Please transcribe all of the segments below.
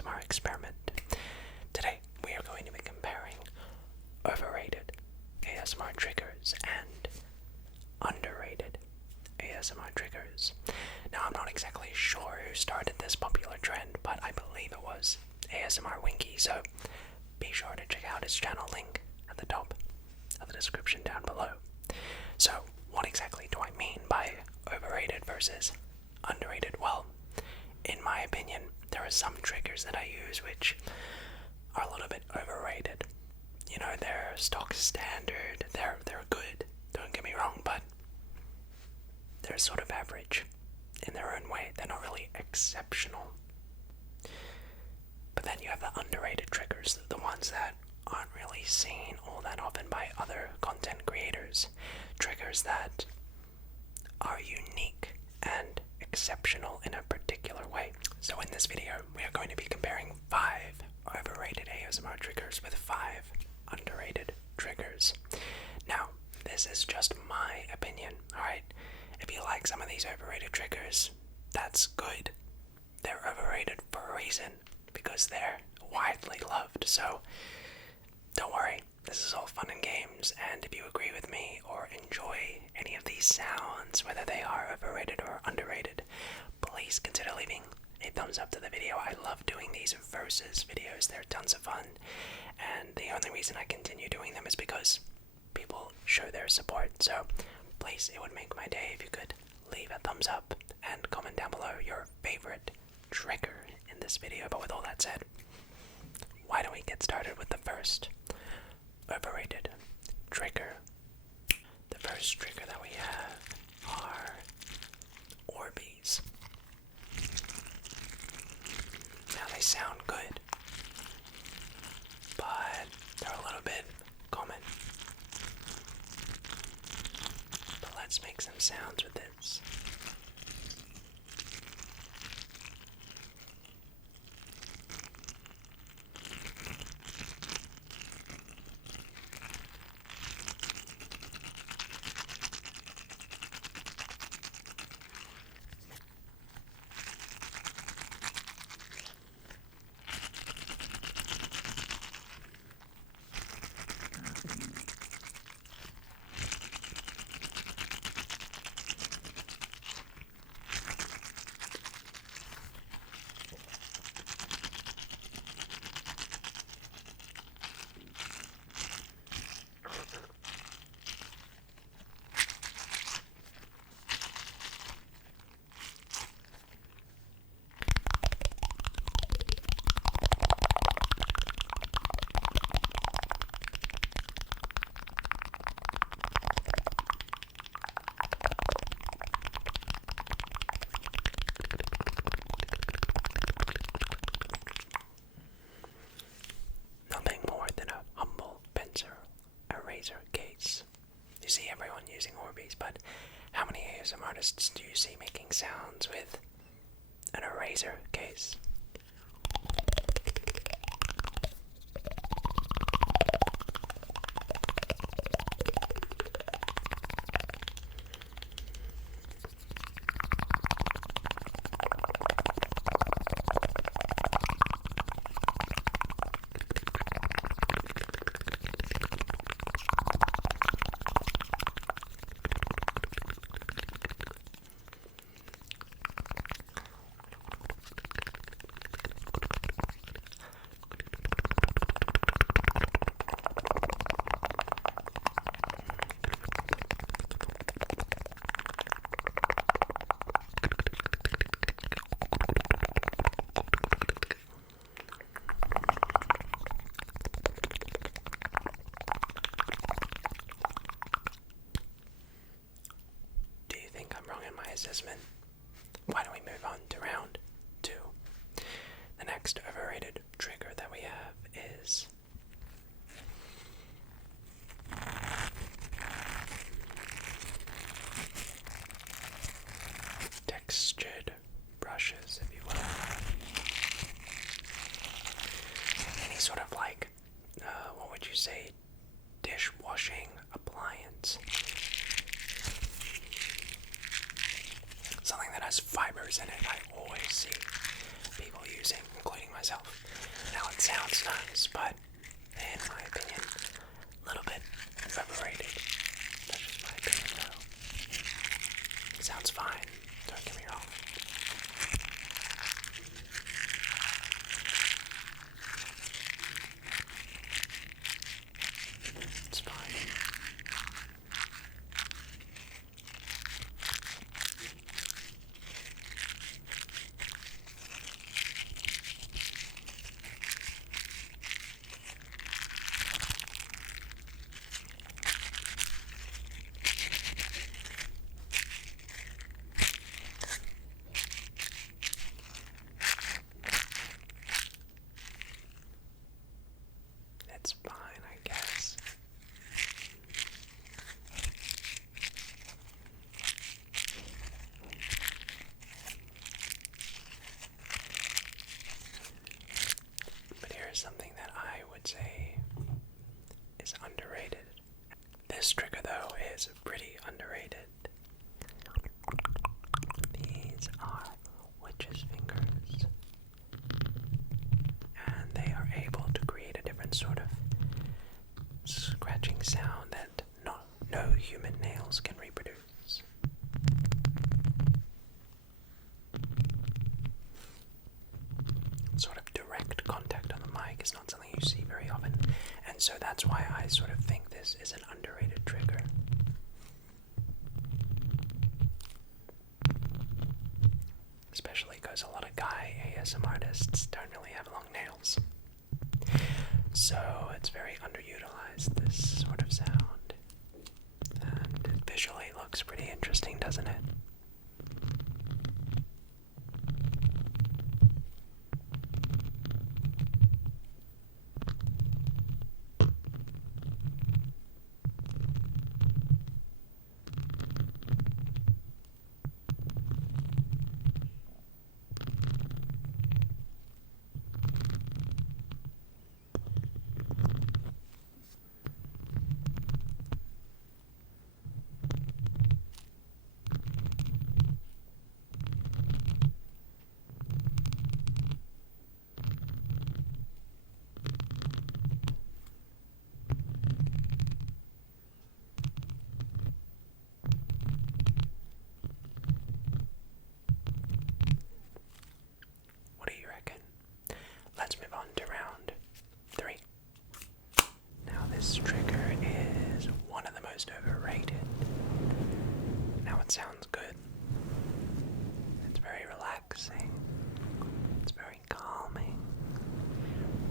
ASMR experiment. Today we are going to be comparing overrated ASMR triggers and underrated ASMR triggers. Now I'm not exactly sure who started this popular trend, but I believe it was ASMR Winky, so be sure to check out his channel, link at the top of the description down below. So what exactly do I mean by overrated versus underrated? Well, in my opinion, there are some triggers that I use which are a little bit overrated. You know, they're stock standard, they're good, don't get me wrong, but they're sort of average in their own way. They're not really exceptional. But then you have the underrated triggers, the ones that aren't really seen all that often by other content creators. Triggers that are unique and exceptional in a particular way. So in this video, we are going to be comparing 5 overrated ASMR triggers with 5 underrated triggers. Now, this is just my opinion, alright? If you like some of these overrated triggers, that's good. They're overrated for a reason, because they're widely loved. So don't worry, this is all fun and games, and if you agree with me or enjoy any of these sounds, whether they are overrated or underrated, please consider leaving a thumbs up to the video. I love doing these versus videos. They're tons of fun, and the only reason I continue doing them is because people show their support. So please, it would make my day if you could leave a thumbs up and comment down below your favorite trigger in this video. But with all that said, why don't we get started with the first overrated trigger. The first trigger that we have are Orbeez. Now they sound good, but they're a little bit common. But let's make some sounds with this. Nothing more than a humble Pincer eraser case. You see everyone using Orbeez, but how many ASMR artists do you see making sounds with an eraser case? Assessment. Why don't we move on to round 2? The next overrated trigger that we have is textured brushes, if you will. Any sort of like, what would you say, dishwashing appliance. Something that has fibers in it. I always see people people using, including myself. Now it sounds nice, but in my opinion, a little bit overrated. That's just my opinion though. It sounds fine, don't get me wrong. It's fine. It's fine, I guess. But here's something that I would say is underrated. This trigger, though, is pretty underrated. These are witches' fingers. And they are able to create a different sort of scratching sound that no human nails can reproduce. Sort of direct contact on the mic is not something you see very often, and so that's why I sort of think this is an underrated trigger. Especially because a lot of guy ASMR artists don't really have long nails. So it's very underutilized, this sort of sound. And it visually looks pretty interesting, doesn't it? Let's move on to round 3. Now this trigger is one of the most overrated. Now it sounds good. It's very relaxing. It's very calming.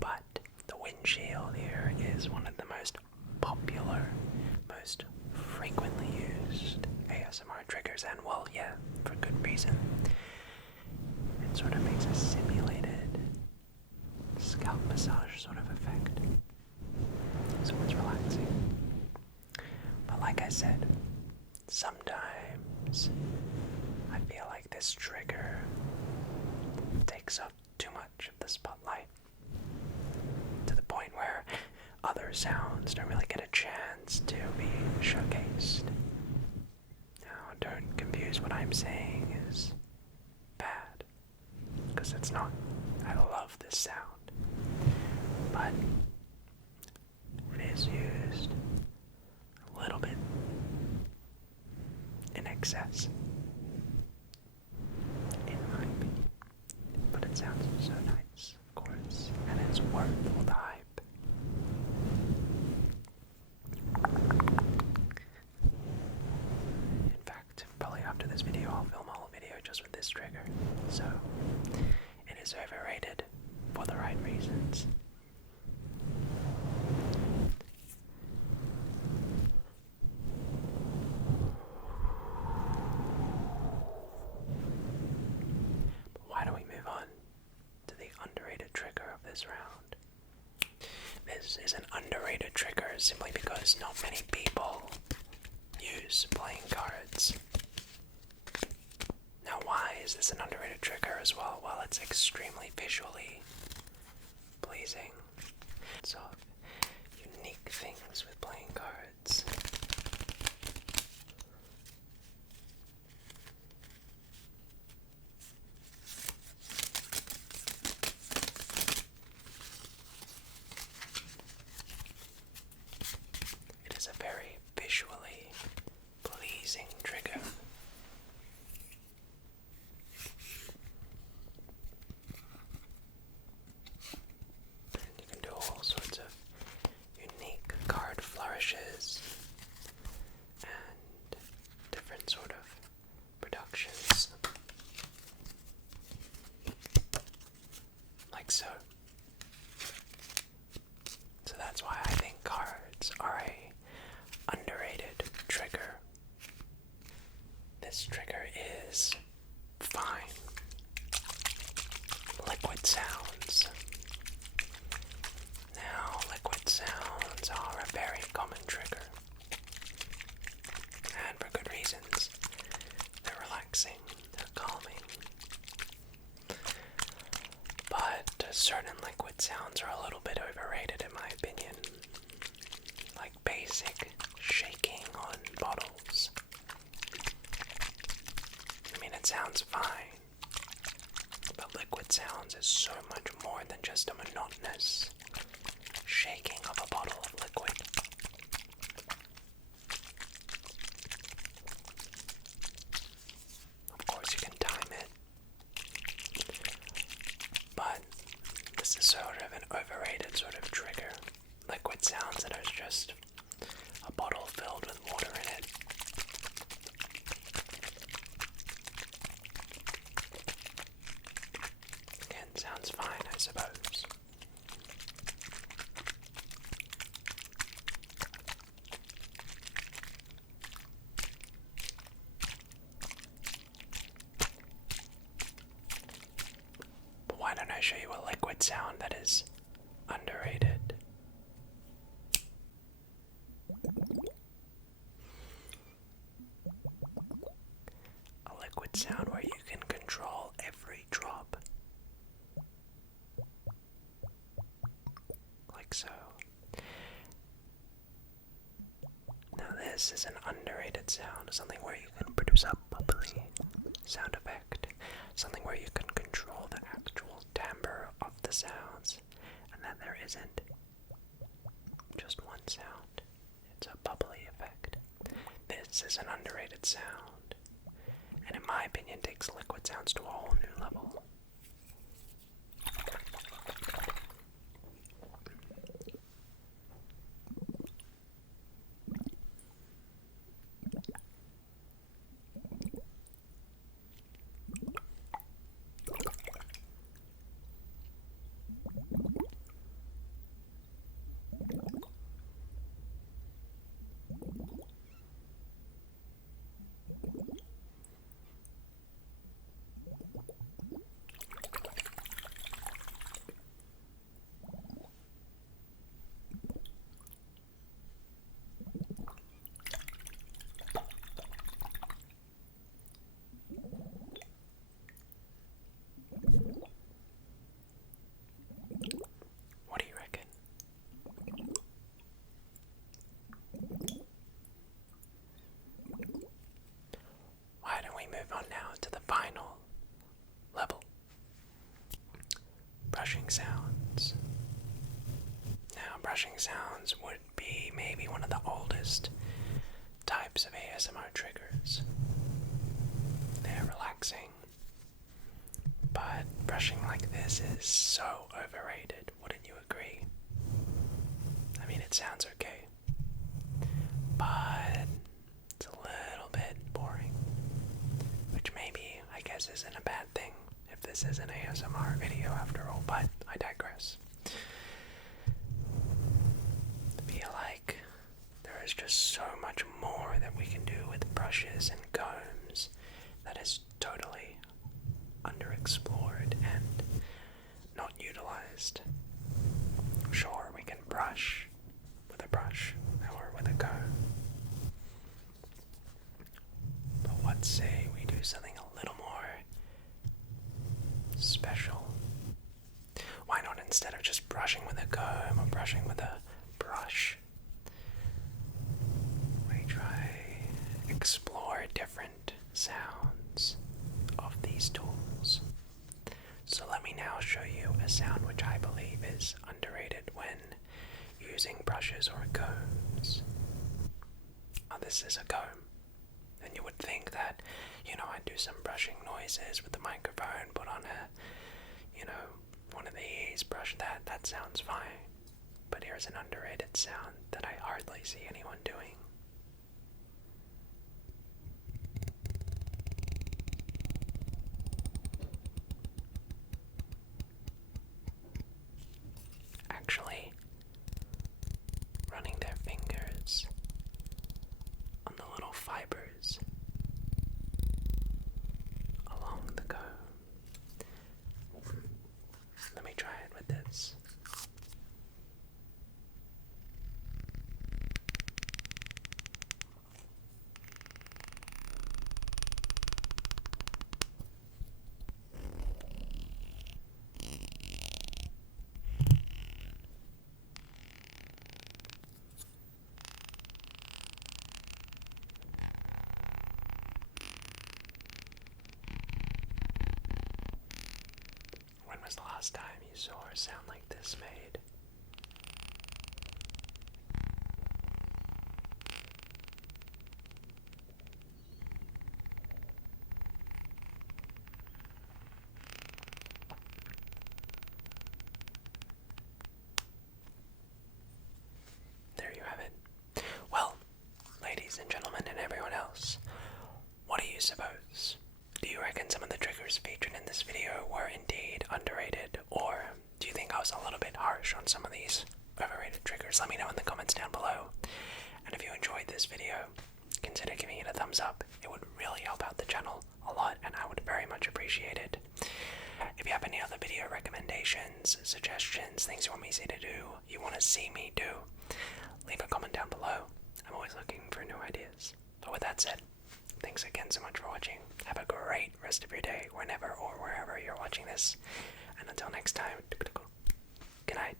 But the Windshield here is one of the most popular, most frequently used ASMR triggers, and well, yeah, for good reason. It sort of makes a simulated scalp massage sort of effect. So it's relaxing. But like I said, sometimes I feel like this trigger takes up too much of the spotlight, to the point where other sounds don't really get a chance to be showcased. Now, don't confuse what I'm saying as bad, because it's not. I love this sound. But it is used a little bit in excess, in my opinion. But it sounds so nice, of course, and it's worth all the hype. In fact, probably after this video, I'll film a whole video just with this trigger. So, it is overrated for the right reasons. Why don't we move on to the underrated trigger of this round? This is an underrated trigger simply because not many people use playing cards. Now, why is this an underrated trigger as well? Well, it's extremely visually pleasing. So, unique things with playing cards. sounds fine, but liquid sounds is so much more than just a monotonous shaking of a bottle of liquid. Of course, you can time it, but this is sort of an overrated sort of trigger. Liquid sounds that are just a bottle filled with water in it. Again, sounds fine, I suppose. But why don't I show you a liquid sound that is underrated? A liquid sound where you can control every drop. Like so. Now this is an underrated sound, something where you can produce a bubbly sound effect, something where you can control the actual timbre of the sounds, and that there isn't just one sound, it's a bubbly effect. This is an underrated sound, and in my opinion takes liquid sounds to a whole new level. What do you reckon? Why don't we move on now to the final level? Brushing sounds. Now, brushing sounds would be maybe one of the oldest types of ASMR triggers. They're relaxing. But brushing like this is so overrated, wouldn't you agree? I mean, it sounds okay, but it's a little bit boring, which maybe, I guess, isn't a bad thing if this is an ASMR video after all, but I digress. I feel like there is just so much more that we can do with brushes and combs that is totally underexplored and not utilized. Sure, we can brush with a brush or with a comb, but what say we do something a little more special? Why not, instead of just brushing with a comb or brushing with a brush, we try explore different sounds of these tools. So let me now show you a sound which I believe is underrated when using brushes or combs. Now this is a comb, and you would think that, I'd do some brushing noises with the microphone, put on a, one of these, brush that sounds fine. But here's an underrated sound that I hardly see anyone doing. Actually, running their fingers on the little fibers along the comb. Let me try it with this. last time you saw a sound like this made? There you have it. Well, ladies and gentlemen and everyone else, what do you suppose? Do you reckon some of the triggers featured in this video were indeed underrated, or do you think I was a little bit harsh on some of these overrated triggers? Let me know in the comments down below. And if you enjoyed this video, consider giving it a thumbs up. It would really help out the channel a lot, and I would very much appreciate it. If you have any other video recommendations, suggestions, things you want me to do, you want to see me do, leave a comment down below. I'm always looking for new ideas. But with that said, thanks again so much for watching. Have a great rest of your day, whenever or wherever you're watching this. And until next time, good night.